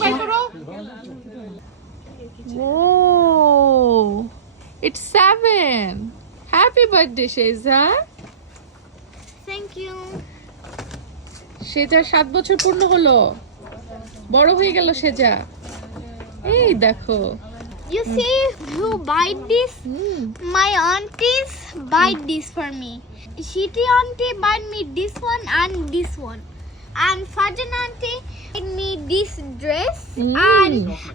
By করো Oh, it's seven. Happy birthday, Sheza. Thank you. সেজা সাত বছর পূর্ণ হলো বড় হয়ে গেল সেজা এই দেখো You see who buy this? My aunties buy this for me. Shiti auntie buy me this one and this one. And Fajan auntie made me this dress Mm. and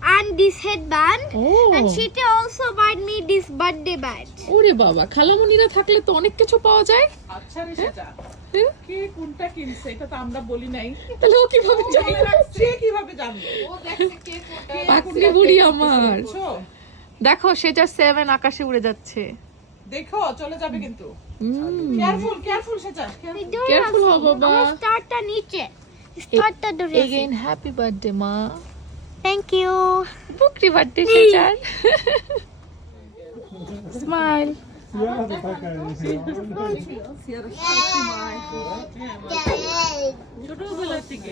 and this headband. O And Shiti also buy me this birthday badge. ওরে বাবা খালামণিরা থাকলে তো অনেক কিছু পাওয়া যায় আচ্ছা রে সেটা হ্যাঁ? কে কোনটা কিনছে এটা তো আমরা বলি নাই তাহলে ও কীভাবে জানবে সে কীভাবে জানবে পাকড়ি বুড়ি আমার দেখো সেজা সেভেন আকাশে উড়ে যাচ্ছে। দেখো চলে যাবে কিন্তু। কেয়ারফুল কেয়ারফুল সেটা Careful হও বাবা। Start the নিচে. The dress. Again happy birthday মা। Thank you. বুকরি বার্থডে স্মাইল ছোটবেলা থেকে।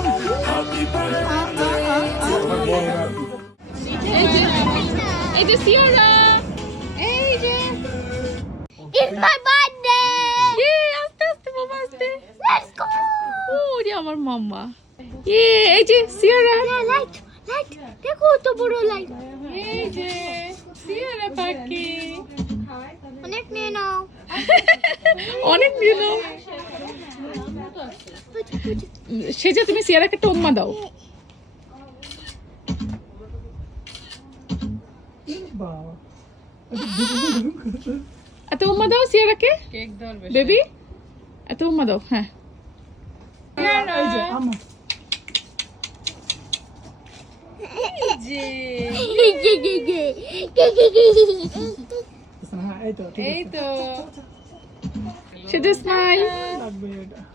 এই যে সিওরা এই যে It's my birthday! ইয়ে আস্তে আস্তে বাবা আস্তে Let's go! ওরে আমার মাম্মা ইয়ে এই যে সিওরা light, light. দেখো তো বড় লাইট এই যে সিওরা পাখি অনেক নিয়ে নাও অনেক দিন সেজে তুমি সিয়ারাকে টোম্মা দাও এত উম্মা দাও সিয়ারাকে? কেক ধরবে বেবি? এত উম্মা দাও হ্যাঁ। এই তো সেজে স্মাইল লাগবে এটা। টাটা